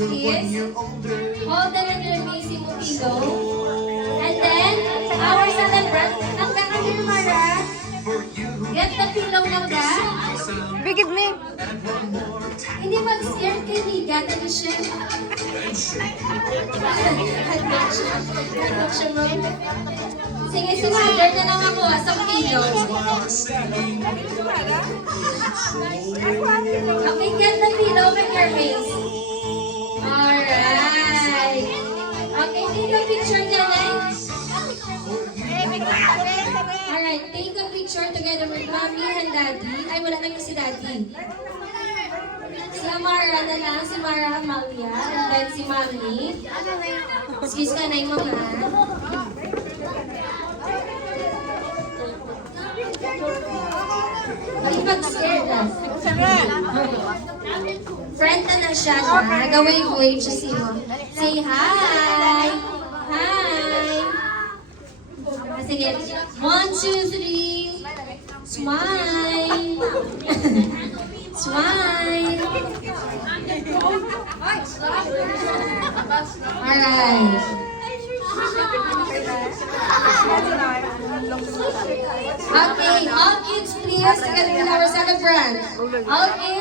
please. Hold the Jermaine mo pillow. And then, our celebrant, ang kakagin Mara, get the pillow na ba? Bigid me. Hindi mag-scare kay Liga, ano siya? Sige, si Mother na lang ako, sa pillow. Okay, get the pillow with your face. Alright. Okay, take a picture dyan, eh? Alright, take a picture together with Mommy and Daddy. Ay, wala na yung si Daddy. Si Amara na lang, si Mara Amalia, and then si Mommy. Excuse ka na yung mga. Hindi mag-scared na. Friend na na siya na. Nag-wave-wave siya siya. Say hi! Hi! Sige. 1, 2, 3. Smile! Smile! Alright. Okay, all kids please, together with our celebrant. All kids.